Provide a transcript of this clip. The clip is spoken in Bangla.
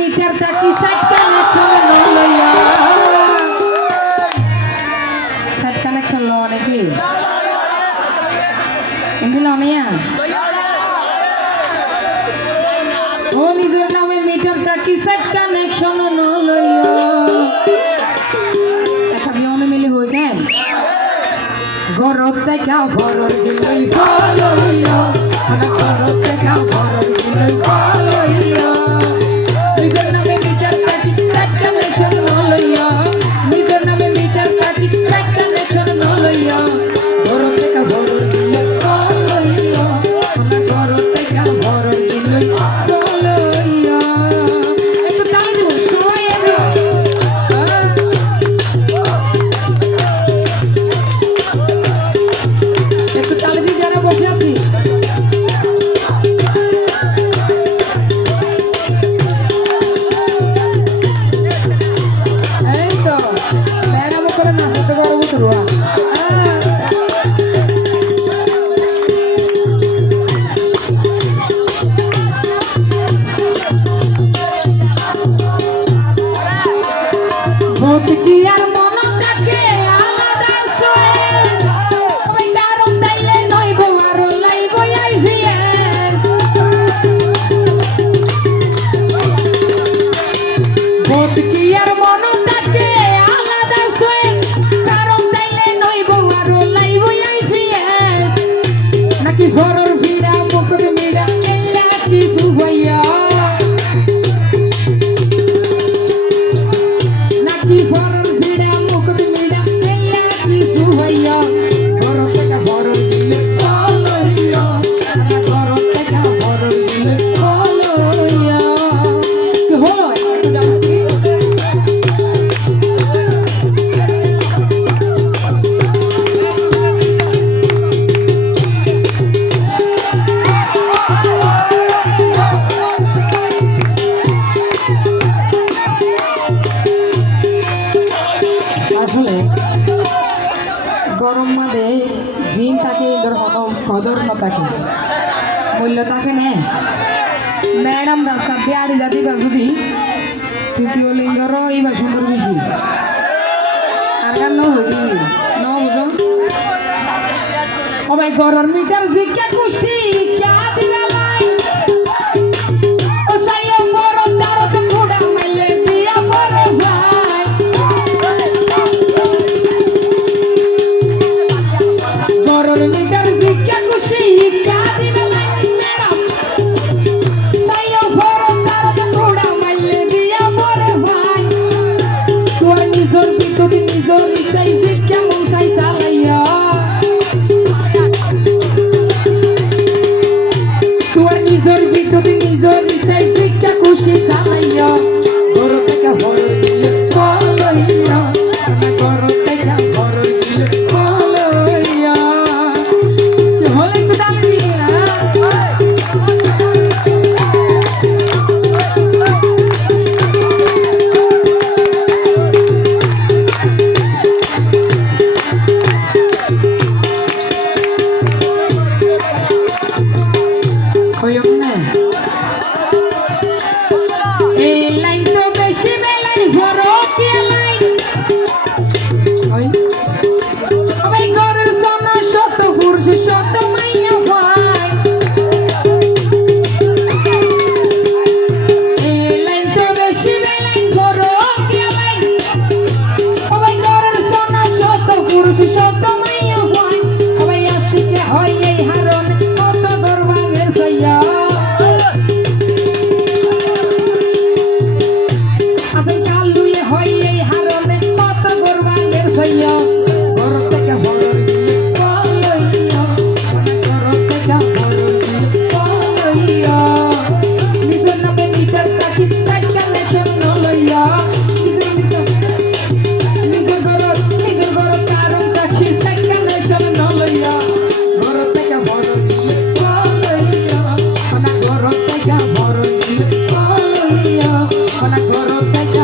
মিটার তাকি সাইড কানেকশন লইয়া সাইড কানেকশন লো নাকি এগুলো অনিয়া ও নিজের নামে মিটার তাকি সাইড কানেকশন লইয়া একটা বিয়নে মিলি হই গেল গরব দেখা ভরর দিলই ভালোইয়া মানে গরব দেখা ভরর দিলই ভালোইয়া নিজের নামে মিটার কাটি সাইড কানেকশন লইয়া নিজের নামে মিটার কাটি সাইড কানেকশন লইয়া গরব দেখা ভরর দিলই ভালোইয়া মানে গরব দেখা ভরর দিলই ভালোইয়া একটু তালি দিন সবাই এলো একটু তালি দিয়ে যারা বসে আছি এই তো ম্যাডাম করে নাচতে পারবো তো ভোট কি আর মন থাকে আলাদা সোয়ে ওই কারণ তাইলে নইব আর লাইব আইভিএস ভোট কি আর মন থাকে আলাদা সোয়ে কারণ তাইলে নইব আর লাইব আইভিএস নাকি ভরর ভিড়া মুকুট মিড়া এলা কিছু হইয়া ভরর ভিড়া মুকুট মিড়া এলা কিছু হইয়া ভরর থেকে ভরর দিলে ভালোইয়া ভরর থেকে ভরর দিলে ভালোইয়া কি হলো একটু ডান্স কি আসলে গরম মাঝে জিন থাকে কদর না থাকে মূল্য থাকে না ম্যাডাম রাস্তা দিয়ে আড়ি যাতে বা যদি তৃতীয় লিঙ্গর এইবার সুন্দর বেশি আর ন হই ন বুঝো ও ভাই গরম মিটার জিজ্ঞা খুশি ক্যা দিলা লাই ও সাইয়া বড় তার তো ঘোড়া মাইলে দিয়া বড় ভাই গরম মিটার জিজ্ঞা খুশি ক্যা দিলা লাই ম্যাডাম সাইয়া বড় তার তো ঘোড়া মাইলে দিয়া বড় ভাই তোর নিজর ভিতরে নিজর মিশাই জিজ্ঞা মন সাই চালাইয়া তোর নিজর ভিতরে নিজর মিশাই জিজ্ঞা খুশি চালাইয়া গরম থেকে ভরর দিলে ভালোইয়া গরম থেকে ভরর দিলে ভালোইয়া কি হলে একটু দামি দিয়ে না এই লাইন তো বেশি বেলাই ভরো কি লাইন ওই গরের সোনা শত হুরসি শত মাইয়া ভাই এই লাইন তো বেশি বেলাই ভরো কি লাইন ওই গরের সোনা শত হুরসি শত মাইয়া ভাই ওই আশিকে হয় এই হারন কত গরবাগে সাইয়া গরম থেকে ভরর দিলে ভালোইয়া গরম থেকে ভরর দিলে ভালোইয়া নিজের নামে মিটার তাকি সাইড কানেকশন লইয়া নিজের গরম কারণ তাকি সাইড কানেকশন লইয়া গরম থেকে ভরর দিলে ভালোইয়া গরম থেকে ভরর দিলে ভালোইয়া গরম থেকে